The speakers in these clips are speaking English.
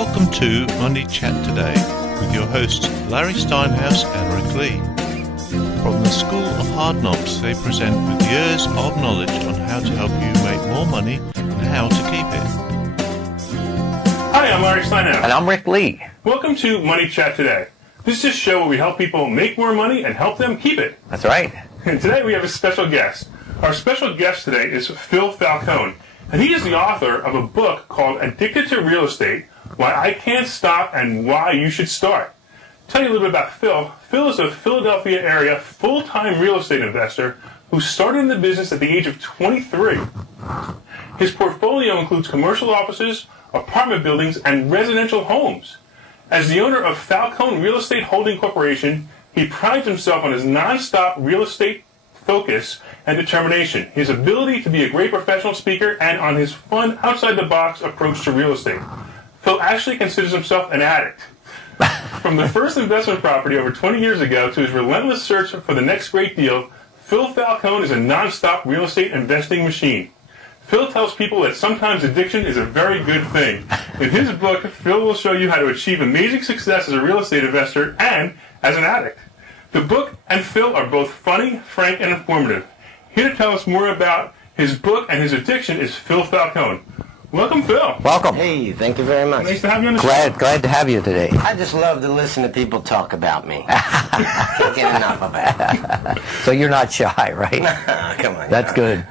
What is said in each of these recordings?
Welcome to Money Chat Today with your hosts Larry Steinhaus and Rick Lee. From the School of Hard Knocks, they present with years of knowledge on how to help you make more money and how to keep it. Hi, I'm Larry Steinhaus. And I'm Rick Lee. Welcome to Money Chat Today. This is a show where we help people make more money and help them keep it. That's right. And today we have a special guest. Our special guest today is Phil Falcone. And he is the author of a book called Addicted to Real Estate, Why I Can't Stop and Why You Should Start. Tell you a little bit about Phil. Phil is a Philadelphia area full-time real estate investor who started in the business at the age of 23. His portfolio includes commercial offices, apartment buildings, and residential homes. As the owner of Falcone Real Estate Holding Corporation, he prides himself on his non-stop real estate focus and determination, his ability to be a great professional speaker, and on his fun, outside-the-box approach to real estate. Phil actually considers himself an addict. From the first investment property over 20 years ago to his relentless search for the next great deal, Phil Falcone is a non-stop real estate investing machine. Phil tells people that sometimes addiction is a very good thing. In his book, Phil will show you how to achieve amazing success as a real estate investor and as an addict. The book and Phil are both funny, frank, and informative. Here to tell us more about his book and his addiction is Phil Falcone. Welcome, Phil. Welcome. Hey, thank you very much. Nice to have you on the show. Glad to have you today. I just love to listen to people talk about me. Can't get enough of it. So you're not shy, right? Come on. That's good.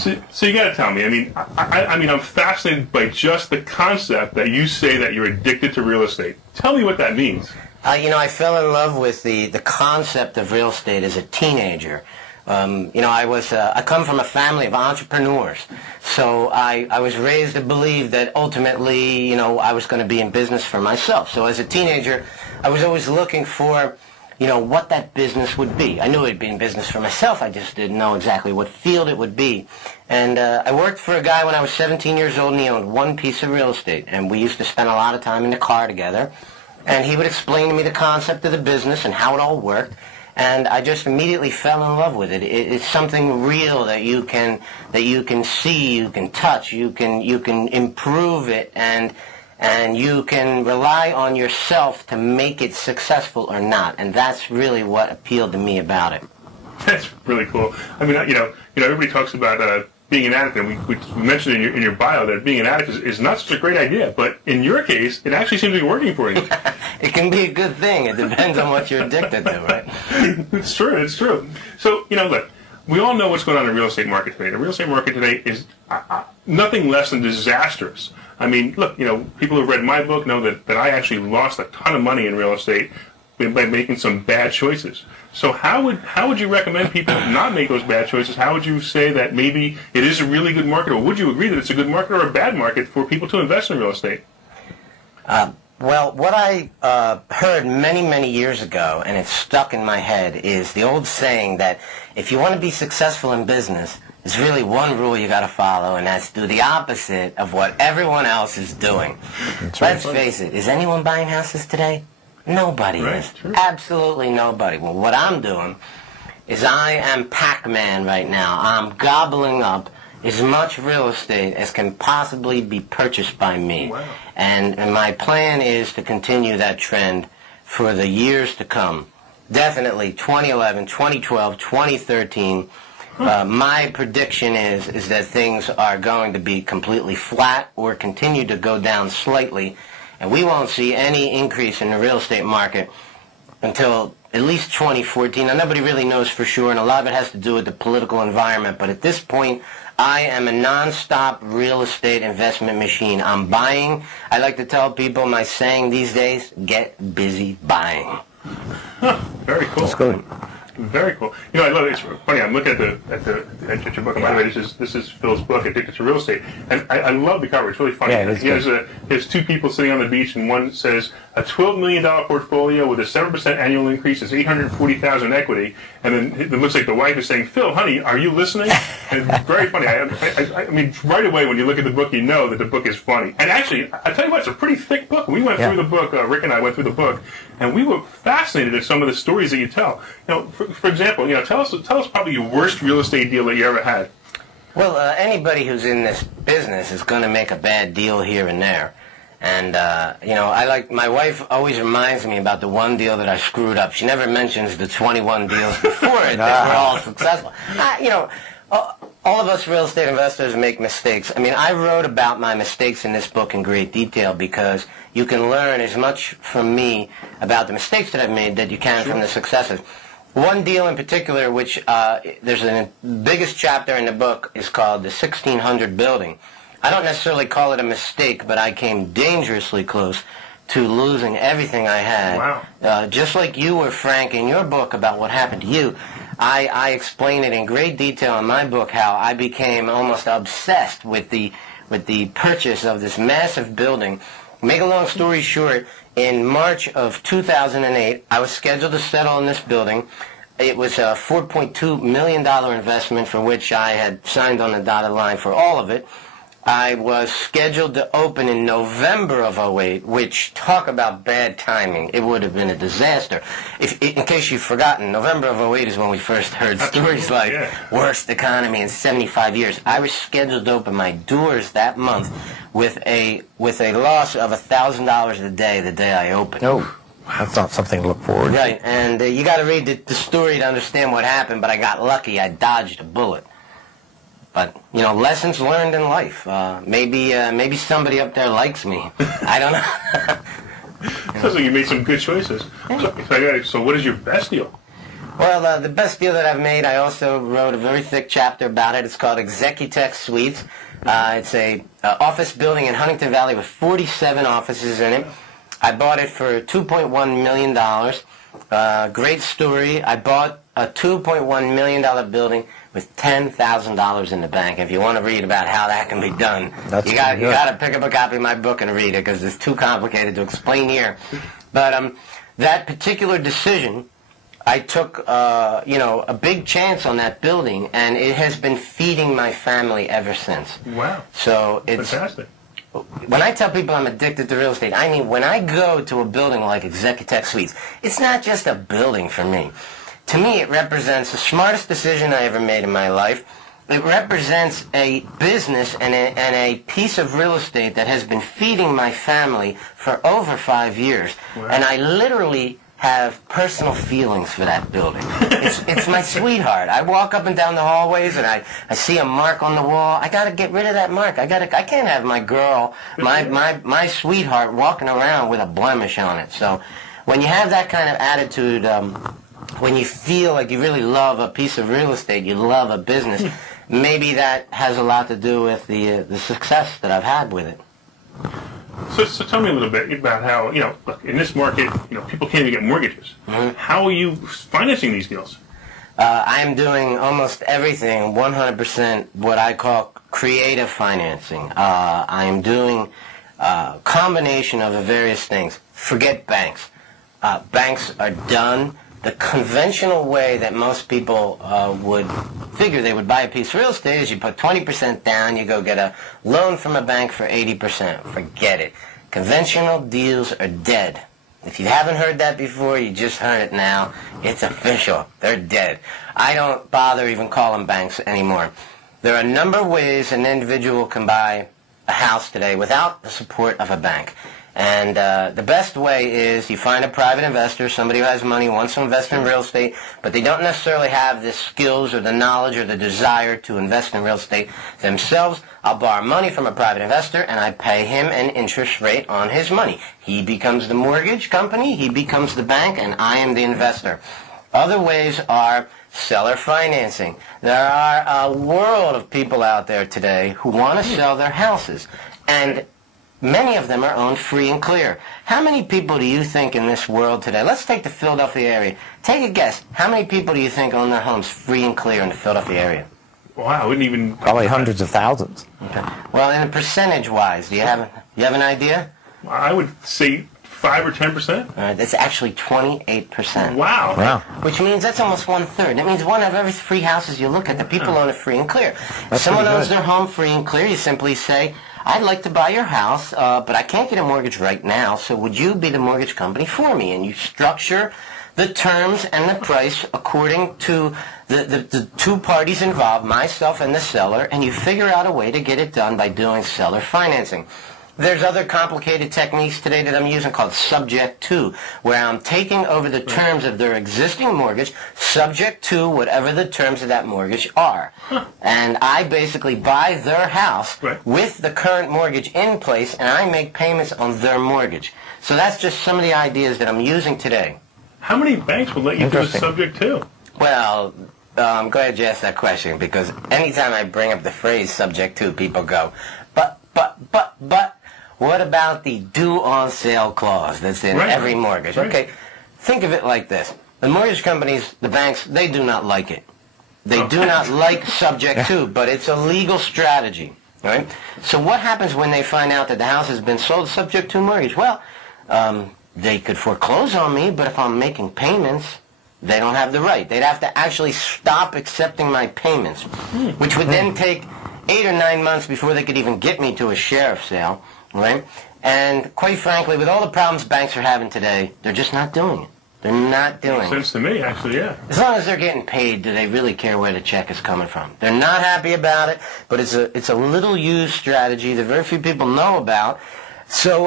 So you got to tell me. I mean, I'm fascinated by just the concept that you say that you're addicted to real estate. Tell me what that means. I fell in love with the concept of real estate as a teenager. I come from a family of entrepreneurs, so I was raised to believe that ultimately, I was going to be in business for myself. So as a teenager, I was always looking for, what that business would be. I knew it'd be in business for myself. I just didn't know exactly what field it would be. And I worked for a guy when I was 17 years old, and he owned one piece of real estate. And we used to spend a lot of time in the car together. And he would explain to me the concept of the business and how it all worked. And I just immediately fell in love with it. It's something real that you can see, you can touch, you can improve it, and you can rely on yourself to make it successful or not. And that's really what appealed to me about it. That's really cool. I mean, everybody talks about being an addict, and we mentioned in your bio that being an addict is not such a great idea. But in your case, it actually seems to be working for you. It can be a good thing. It depends on what you're addicted to, right? It's true. It's true. So, look, we all know what's going on in the real estate market today. The real estate market today is nothing less than disastrous. I mean, look, people who read my book know that I actually lost a ton of money in real estate by making some bad choices. So how would you recommend people not make those bad choices? How would you say that maybe it is a really good market, or would you agree that it's a good market or a bad market for people to invest in real estate? Well, what I heard many, many years ago, and it's stuck in my head, is the old saying that if you want to be successful in business, there's really one rule you got to follow, and that's do the opposite of what everyone else is doing. Let's face it, is anyone buying houses today? Nobody is. True. Absolutely nobody. Well, what I'm doing is I am Pac-Man right now. I'm gobbling up as much real estate as can possibly be purchased by me. Wow. And my plan is to continue that trend for the years to come. Definitely 2011, 2012, 2013. My prediction is that things are going to be completely flat or continue to go down slightly. And we won't see any increase in the real estate market until at least 2014. Now, nobody really knows for sure, and a lot of it has to do with the political environment. But at this point, I am a non-stop real estate investment machine. I'm buying. I like to tell people my saying these days, get busy buying. Very cool. That's good. Very cool. I love it. It's funny. I'm looking at your book. And by the way, this is Phil's book, Addicted to Real Estate, and I love the cover. It's really funny. Yeah, it is good. There's two people sitting on the beach, and one says a $12 million portfolio with a 7% annual increase is $840,000 equity, and then it looks like the wife is saying, "Phil, honey, are you listening?" And it's very funny. I mean, right away when you look at the book, you know that the book is funny. And actually, I tell you what, it's a pretty thick book. We went through the book. Rick and I went through the book, and we were fascinated at some of the stories that you tell. For example, tell us probably your worst real estate deal that you ever had. Well, anybody who's in this business is going to make a bad deal here and there. And, my wife always reminds me about the one deal that I screwed up. She never mentions the 21 deals before it that were all successful. All of us real estate investors make mistakes. I mean, I wrote about my mistakes in this book in great detail because you can learn as much from me about the mistakes that I've made that you can from the successes. One deal in particular, which there's the biggest chapter in the book, is called the 1600 building. I don't necessarily call it a mistake, but I came dangerously close to losing everything I had. Wow. Just like you were, Frank, in your book about what happened to you, I explain it in great detail in my book how I became almost obsessed with the purchase of this massive building. Make a long story short, in March of 2008, I was scheduled to settle in this building. It was a $4.2 million investment for which I had signed on the dotted line for all of it. I was scheduled to open in November of '08, which, talk about bad timing. It would have been a disaster. In case you've forgotten, November of '08 is when we first heard stories like worst economy in 75 years. I was scheduled to open my doors that month with a loss of $1,000 a day the day I opened. Oh, that's not something to look forward to. Right, and you got to read the story to understand what happened, but I got lucky. I dodged a bullet. But, lessons learned in life. Maybe somebody up there likes me. I don't know. Sounds like you made some good choices. So what is your best deal? Well, the best deal that I've made, I also wrote a very thick chapter about it. It's called Executech Suites. It's a office building in Huntington Valley with 47 offices in it. I bought it for $2.1 million. Great story. I bought a $2.1 million building with $10,000 in the bank. If you want to read about how that can be done, you got to pick up a copy of my book and read it because it's too complicated to explain here. But that particular decision, I took a big chance on that building, and it has been feeding my family ever since. Wow. So it's fantastic. When I tell people I'm addicted to real estate, I mean when I go to a building like Executech Suites, it's not just a building for me. To me, it represents the smartest decision I ever made in my life. It represents a business and a piece of real estate that has been feeding my family for over 5 years. Wow. And I literally have personal feelings for that building. It's my sweetheart. I walk up and down the hallways and I see a mark on the wall. I got to get rid of that mark. I can't have my girl, my sweetheart walking around with a blemish on it. So when you have that kind of attitude, when you feel like you really love a piece of real estate, you love a business, maybe that has a lot to do with the success that I've had with it. So tell me a little bit about how, look, in this market, people can't even get mortgages. Mm-hmm. How are you financing these deals? I am doing almost everything, 100% what I call creative financing. I am doing a combination of the various things. Forget banks. Banks are done. The conventional way that most people would figure they would buy a piece of real estate is you put 20% down, you go get a loan from a bank for 80%. Forget it. Conventional deals are dead. If you haven't heard that before, you just heard it now. It's official. They're dead. I don't bother even calling banks anymore. There are a number of ways an individual can buy a house today without the support of a bank. And the best way is you find a private investor, somebody who has money, wants to invest in real estate, but they don't necessarily have the skills or the knowledge or the desire to invest in real estate themselves. I'll borrow money from a private investor, and I pay him an interest rate on his money. He becomes the mortgage company, he becomes the bank, and I am the investor. Other ways are seller financing. There are a world of people out there today who want to sell their houses, and many of them are owned free and clear. How many people do you think in this world today, let's take the Philadelphia area, take a guess, how many people do you think own their homes free and clear in the Philadelphia area? Wow, I wouldn't even... Probably hundreds of thousands. Okay. Well, in a percentage-wise, do you have an idea? I would say 5 or 10%. That's actually 28%. Wow. Which means that's almost 1/3. That means one of every 3 houses you look at, the people own it free and clear. If someone owns their home free and clear, you simply say, I'd like to buy your house, but I can't get a mortgage right now, so would you be the mortgage company for me? And you structure the terms and the price according to the 2 parties involved, myself and the seller, and you figure out a way to get it done by doing seller financing. There's other complicated techniques today that I'm using called subject to, where I'm taking over the terms of their existing mortgage, subject to whatever the terms of that mortgage are. And I basically buy their house with the current mortgage in place, and I make payments on their mortgage. So that's just some of the ideas that I'm using today. How many banks would let you do a subject to? Well, I'm glad you asked that question, because anytime I bring up the phrase subject to, people go, but, what about the due on sale clause that's in every mortgage? Okay, think of it like this. The mortgage companies, the banks, they do not like it. They do not like subject to, but it's a legal strategy, right? So what happens when they find out that the house has been sold subject to mortgage? Well, they could foreclose on me, but if I'm making payments, they don't have the right. They'd have to actually stop accepting my payments, which would then take 8 or 9 months before they could even get me to a sheriff's sale, right? And quite frankly, with all the problems banks are having today, they're just not doing it. They're not doing it. Makes sense to me, actually, yeah. As long as they're getting paid, do they really care where the check is coming from? They're not happy about it, but it's a little used strategy that very few people know about. So,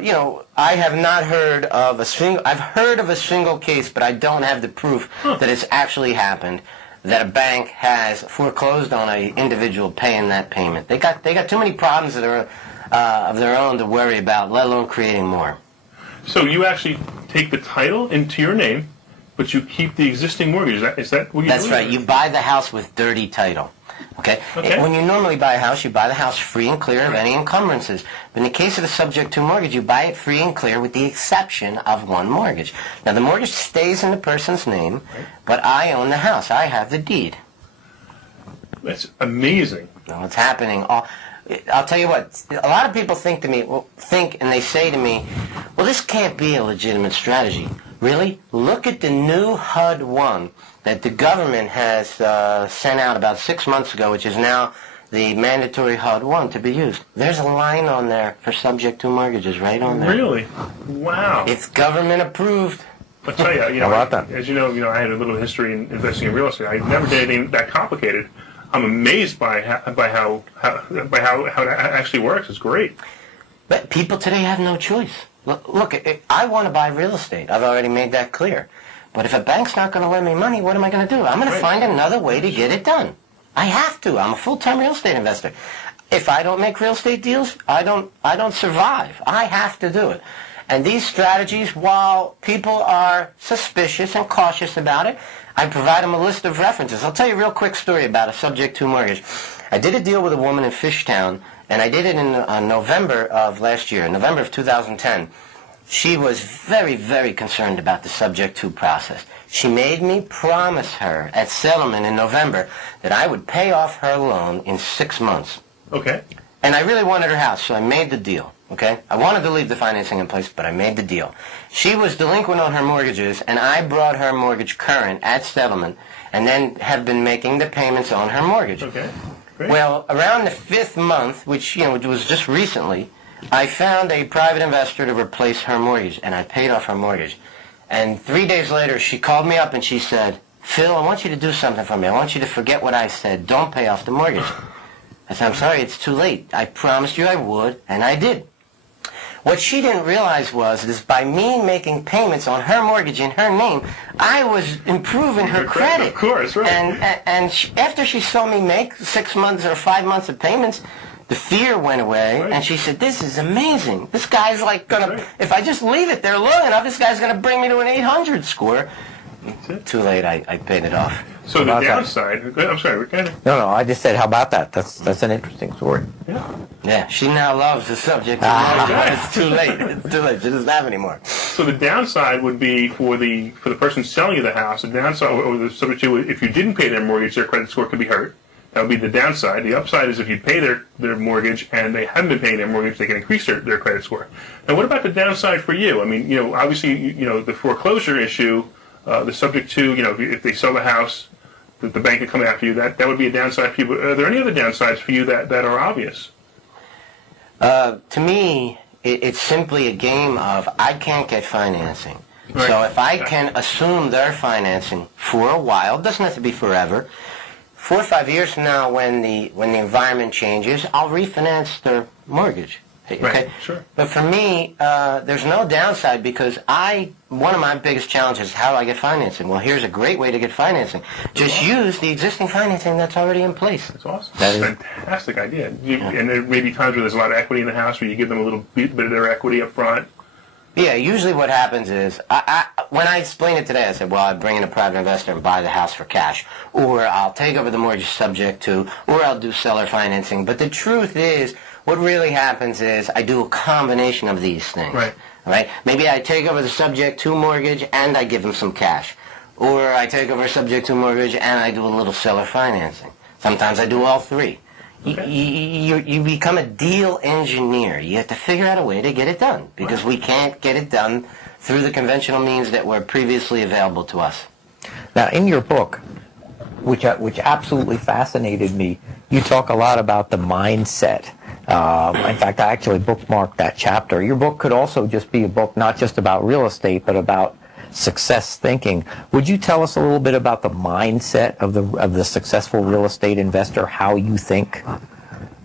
you know, I have not heard of a single, I've heard of a single case, but I don't have the proof that it's actually happened, that a bank has foreclosed on an individual paying that payment. They got too many problems that are of their own to worry about, let alone creating more. So you actually take the title into your name, but you keep the existing mortgage. Is that what you do? That's right. You buy the house with dirty title. Okay? When you normally buy a house, you buy the house free and clear of any encumbrances. But in the case of the subject to mortgage, you buy it free and clear with the exception of one mortgage. Now, the mortgage stays in the person's name, but I own the house. I have the deed. That's amazing. Now, it's happening. I'll tell you what, a lot of people think and they say to me, well, this can't be a legitimate strategy. Really? Look at the new HUD-1 that the government has sent out about 6 months ago, which is now the mandatory HUD-1 to be used. There's a line on there for subject to mortgages right on there. Really? Wow. It's government approved. I'll tell you, you know, as you know, I had a little history in investing in real estate. I never did anything that complicated. I'm amazed by how it actually works. It's great. But people today have no choice. Look, I want to buy real estate. I've already made that clear. But if a bank's not going to lend me money, what am I going to do? I'm going to find another way to get it done. I have to. I'm a full-time real estate investor. If I don't make real estate deals, I don't survive. I have to do it. And these strategies, while people are suspicious and cautious about it, I provide them a list of references. I'll tell you a real quick story about a subject to mortgage. I did a deal with a woman in Fishtown, and I did it in November of last year, November of 2010. She was very, very concerned about the subject to process. She made me promise her at settlement in November that I would pay off her loan in 6 months. Okay. And I really wanted her house, so I made the deal. Okay? I wanted to leave the financing in place, but I made the deal. She was delinquent on her mortgages, and I brought her mortgage current at settlement, and then have been making the payments on her mortgage. Okay. Great. Well, around the 5th month, which was just recently, I found a private investor to replace her mortgage, and I paid off her mortgage. And 3 days later, she called me up and she said, Phil, I want you to do something for me. I want you to forget what I said. Don't pay off the mortgage. I said, I'm sorry, it's too late. I promised you I would, and I did. What she didn't realize was by me making payments on her mortgage in her name, I was improving her credit. Of course, right. And after she saw me make 6 months or 5 months of payments, the fear went away, and she said, this is amazing. This guy's like going to, if I just leave it there long enough, this guy's going to bring me to an 800 score. Too late, I paid it off. So the downside, I'm sorry, Rick. No, I just said, how about that? That's an interesting story. Yeah, she now loves the subject. It's too late. It's too late. She doesn't have any more. So the downside would be for the person selling you the house, the downside, or the subject to, if you didn't pay their mortgage, their credit score could be hurt. That would be the downside. The upside is if you pay their mortgage and they haven't been paying their mortgage, they can increase their credit score. Now, what about the downside for you? I mean, obviously, the foreclosure issue, the subject to, if they sell the house, that the bank could come after you, that would be a downside for you. But are there any other downsides for you that are obvious? To me, it's simply a game of I can't get financing. Right. So if I can assume their financing for a while, it doesn't have to be forever. 4 or 5 years from now, when the environment changes, I'll refinance their mortgage. Okay? Right, sure. But for me, there's no downside because one of my biggest challenges is how do I get financing? Well, here's a great way to get financing. Just use the existing financing that's already in place. That's awesome. That's a fantastic idea. And there may be times where there's a lot of equity in the house where you give them a little bit of their equity up front. Yeah, usually what happens is, when I explained it today, I said, well, I bring in a private investor and buy the house for cash, or I'll take over the mortgage subject to, or I'll do seller financing. But the truth is, what really happens is I do a combination of these things. Right? Maybe I take over the subject to mortgage and I give them some cash. Or I take over subject to mortgage and I do a little seller financing. Sometimes I do all three. Okay. You become a deal engineer. You have to figure out a way to get it done because we can't get it done through the conventional means that were previously available to us. Now, in your book, which absolutely fascinated me, you talk a lot about the mindset. In fact, I actually bookmarked that chapter. Your book could also just be a book not just about real estate, but about success thinking. Would you tell us a little bit about the mindset of the successful real estate investor, how you think?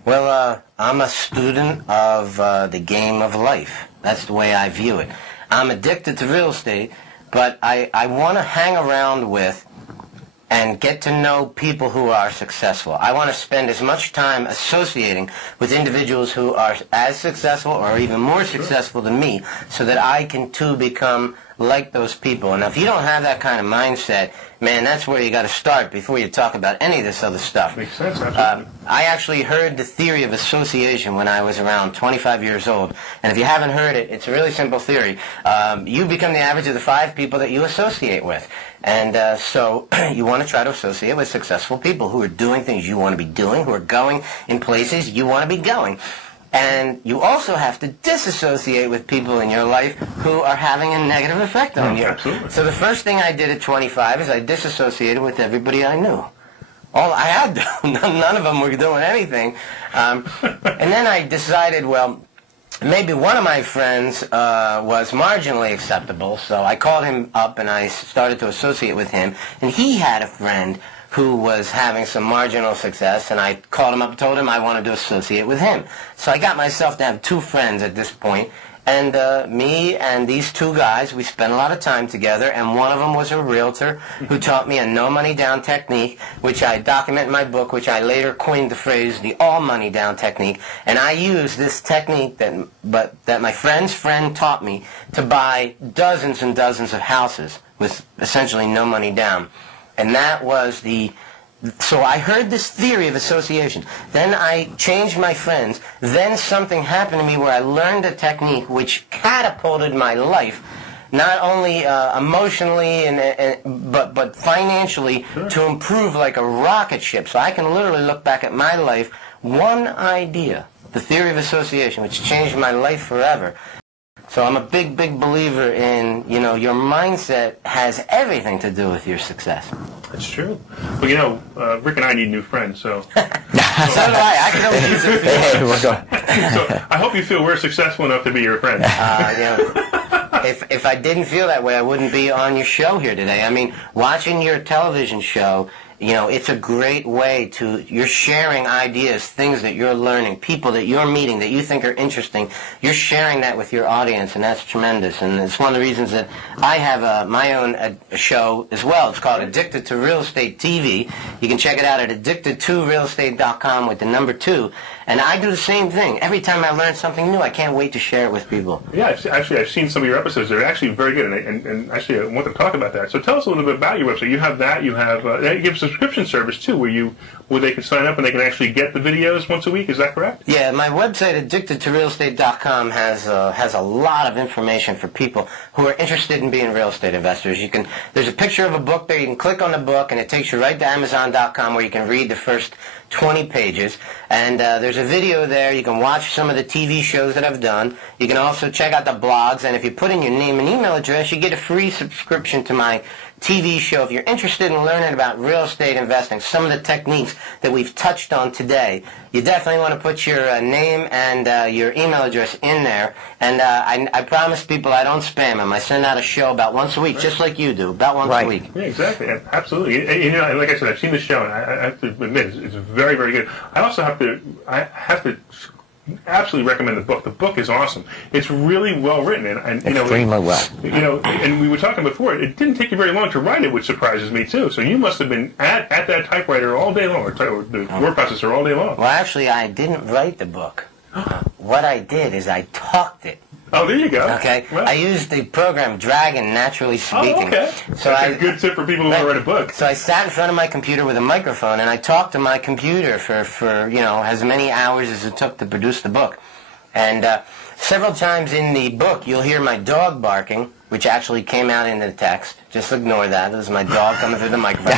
Well, I'm a student of the game of life. That's the way I view it. I'm addicted to real estate, but I want to hang around with and get to know people who are successful. I want to spend as much time associating with individuals who are as successful or even more successful than me so that I can too become like those people. And if you don't have that kind of mindset, man, that's where you got to start before you talk about any of this other stuff. Makes sense, absolutely. I actually heard the theory of association when I was around 25 years old. And if you haven't heard it, it's a really simple theory. You become the average of the 5 people that you associate with. And so you want to try to associate with successful people who are doing things you want to be doing, who are going in places you want to be going. And you also have to disassociate with people in your life who are having a negative effect on you. Absolutely. So the first thing I did at 25 is I disassociated with everybody I knew. All I had to. None of them were doing anything. And then I decided, well, maybe one of my friends was marginally acceptable, so I called him up and I started to associate with him. And he had a friend who was having some marginal success, and I called him up and told him I wanted to associate with him. So I got myself to have 2 friends at this point, and me and these 2 guys, we spent a lot of time together, and one of them was a realtor who taught me a no-money-down technique, which I document in my book, which I later coined the phrase the all-money-down technique, and I used this technique that my friend's friend taught me to buy dozens and dozens of houses with essentially no money down. And that was so I heard this theory of association. Then I changed my friends. Then something happened to me where I learned a technique which catapulted my life, not only emotionally but financially, to improve like a rocket ship. So I can literally look back at my life, one idea, the theory of association, which changed my life forever. So I'm a big, big believer in, your mindset has everything to do with your success. That's true. Well, Rick and I need new friends, so... So do I. I can always use it. So I hope you feel we're successful enough to be your friends. If I didn't feel that way, I wouldn't be on your show here today. I mean, watching your television show, it's a great way you're sharing ideas, things that you're learning, people that you're meeting that you think are interesting. You're sharing that with your audience, and that's tremendous. And it's one of the reasons that I have my own show as well. It's called Addicted to Real Estate TV. You can check it out at addicted2realestate.com with the number 2. And I do the same thing. Every time I learn something new, I can't wait to share it with people. Yeah, I've seen some of your episodes. They're actually very good, and actually I want to talk about that. So tell us a little bit about your website. You have that. You have you have a subscription service too, where they can sign up and they can actually get the videos once a week. Is that correct? Yeah, my website addicted2realestate.com has a lot of information for people who are interested in being real estate investors. There's a picture of a book there. You can click on the book, and it takes you right to Amazon.com where you can read the first 20 pages. And there's a video there. You can watch some of the TV shows that I've done. You can also check out the blogs. And if you put in your name and email address, you get a free subscription to my TV show. If you're interested in learning about real estate investing, some of the techniques that we've touched on today, you definitely want to put your name and your email address in there. And I promise people I don't spam them. I send out a show about once a week, just like you do, about once a week. Yeah, exactly. Absolutely. And like I said, I've seen the show, and I have to admit, it's very, very good. I also have to absolutely recommend the book. The book is awesome. It's really well written, and Extremely well. And we were talking before. It didn't take you very long to write it, which surprises me too. So you must have been at that typewriter all day long, or the word processor all day long. Well, actually, I didn't write the book. What I did is I talked it. Oh, there you go. Okay. Well, I used the program Dragon Naturally Speaking. Oh, okay. So That's a good tip for people who want to write a book. So I sat in front of my computer with a microphone, and I talked to my computer for as many hours as it took to produce the book. And several times in the book, you'll hear my dog barking, which actually came out in the text. Just ignore that. It was my dog coming through the microphone.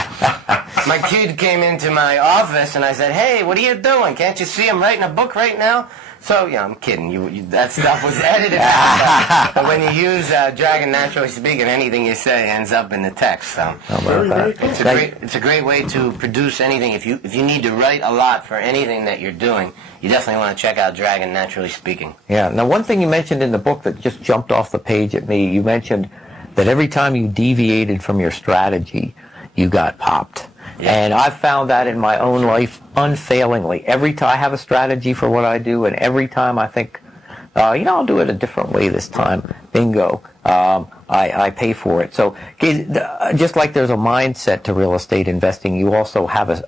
My kid came into my office, and I said, "Hey, what are you doing? Can't you see I'm writing a book right now?" So, I'm kidding. That stuff was edited out. But when you use Dragon Naturally Speaking, anything you say ends up in the text. So it's a great way to produce anything. If you need to write a lot for anything that you're doing, you definitely want to check out Dragon Naturally Speaking. Yeah. Now, one thing you mentioned in the book that just jumped off the page at me, you mentioned that every time you deviated from your strategy, you got popped. Yeah. And I've found that in my own life unfailingly. Every time I have a strategy for what I do, and every time I think, I'll do it a different way this time, bingo, I pay for it. So just like there's a mindset to real estate investing, you also have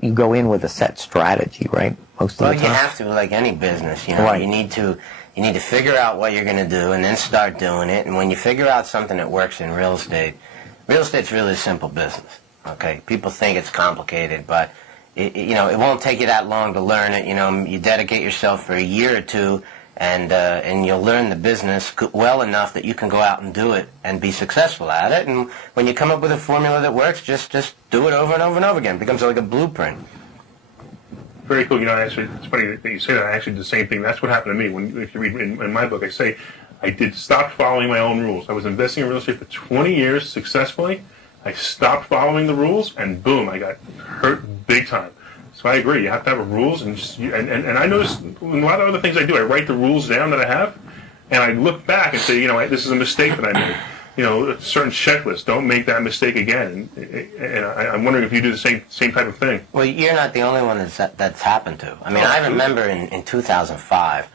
you go in with a set strategy, right? Most of the time. Well, you have to, like any business, Right. You need to figure out what you're going to do and then start doing it. And when you figure out something that works in real estate's really a simple business. Okay, people think it's complicated, but it won't take you that long to learn it. You dedicate yourself for a year or two, and you'll learn the business well enough that you can go out and do it and be successful at it. And when you come up with a formula that works, just do it over and over and over again. It becomes like a blueprint. Very cool. Actually, it's funny that you say that. I actually did the same thing. That's what happened to me. If you read in my book, I say I stopped following my own rules. I was investing in real estate for 20 years successfully. I stopped following the rules, and boom, I got hurt big time. So I agree. You have to have rules, and I notice in a lot of other things I do, I write the rules down that I have, and I look back and say, this is a mistake that I made. A certain checklist. Don't make that mistake again. And I'm wondering if you do the same type of thing. Well, you're not the only one that's happened to. I mean, I remember in 2005,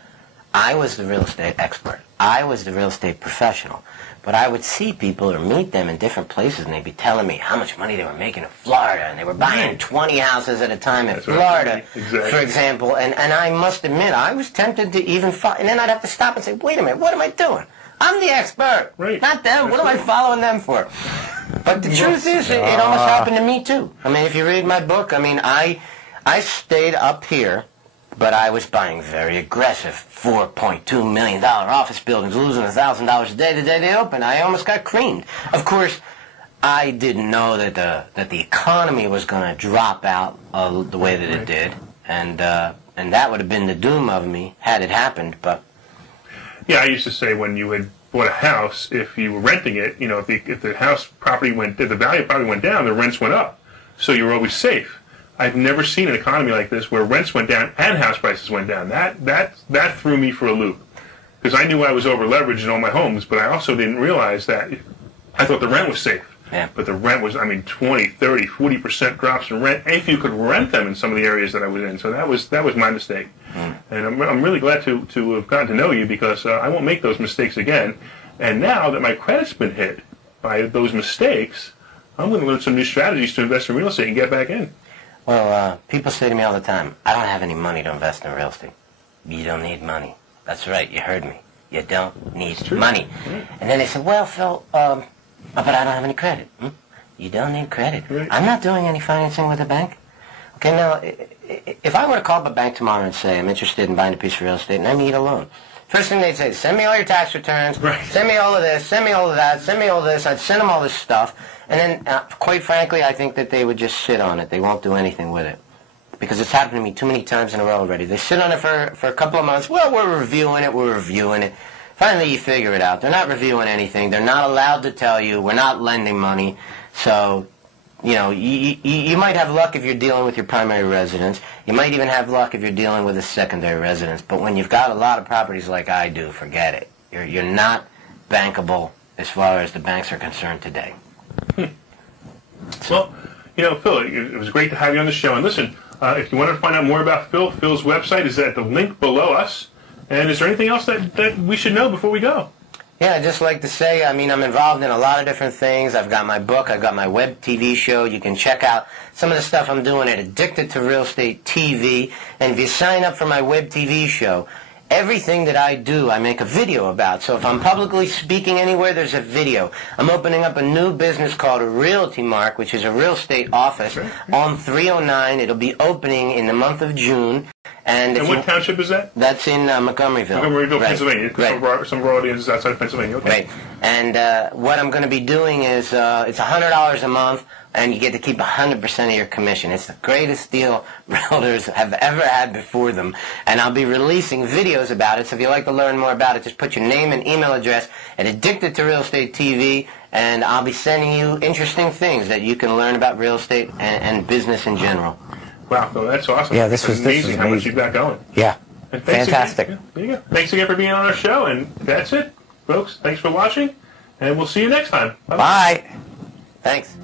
I was the real estate expert. I was the real estate professional. But I would see people or meet them in different places, and they'd be telling me how much money they were making in Florida, and they were buying 20 houses at a time in Florida, for example. And I must admit, I was tempted to even follow. And then I'd have to stop and say, wait a minute, what am I doing? I'm the expert, not them. What am I following them for? But the truth is, it almost happened to me, too. I mean, if you read my book, I stayed up here, but I was buying very aggressive $4.2 million office buildings, losing $1,000 a day the day they opened. I almost got creamed. Of course, I didn't know that the economy was going to drop out the way that it did, and that would have been the doom of me had it happened. But yeah, I used to say when you had bought a house, if you were renting it, if the house property if the value of property went down, the rents went up, so you were always safe. I've never seen an economy like this where rents went down and house prices went down. That threw me for a loop, because I knew I was over leveraged in all my homes, but I also didn't realize that I thought the rent was safe. Yeah. But the rent was, 20, 30, 40% drops in rent, if you could rent them in some of the areas that I was in. So that was my mistake. And I'm really glad to have gotten to know you, because I won't make those mistakes again. And now that my credit's been hit by those mistakes, I'm going to learn some new strategies to invest in real estate and get back in. Well, people say to me all the time, I don't have any money to invest in real estate. You don't need money. That's right, you heard me. You don't need money. Right. And then they say, well, Phil, but I don't have any credit. You don't need credit. Right. I'm not doing any financing with a bank. Okay, now, if I were to call up a bank tomorrow and say I'm interested in buying a piece of real estate and I need a loan, first thing they'd say, send me all your tax returns, send me all of this, send me all of that, send me all of this. I'd send them all this stuff. And then, quite frankly, I think that they would just sit on it. They won't do anything with it. Because it's happened to me too many times in a row already. They sit on it for a couple of months. Well, we're reviewing it. Finally, you figure it out. They're not reviewing anything. They're not allowed to tell you. We're not lending money. So, you might have luck if you're dealing with your primary residence. You might even have luck if you're dealing with a secondary residence. But when you've got a lot of properties like I do, forget it. You're not bankable as far as the banks are concerned today. Well, Phil, it was great to have you on the show. And listen, If you want to find out more about Phil's website is at the link below us. And is there anything else that we should know before we go? Yeah, I'd just like to say, I'm involved in a lot of different things. I've got my book, I've got my web TV show. You can check out some of the stuff I'm doing at Addicted to Real Estate TV. And if you sign up for my web TV show, everything that I do, I make a video about. So if I'm publicly speaking anywhere, there's a video. I'm opening up a new business called Realty Mark, which is a real estate office on 309. It'll be opening in the month of June. And what township is that? That's in Montgomeryville. Montgomeryville, right. Pennsylvania. Right. Some rural audiences outside of Pennsylvania. Okay. Right. And what I'm going to be doing is it's $100 a month, and you get to keep 100% of your commission. It's the greatest deal realtors have ever had before them. And I'll be releasing videos about it. So if you'd like to learn more about it, just put your name and email address at Addicted to Real Estate TV, and I'll be sending you interesting things that you can learn about real estate and business in general. Wow, well, that's awesome. Yeah, this was amazing how much you've got going. Yeah, Fantastic. fantastic. There you go. Thanks again for being on our show, and that's it, folks. Thanks for watching, and we'll see you next time. Bye-bye. Bye. Thanks.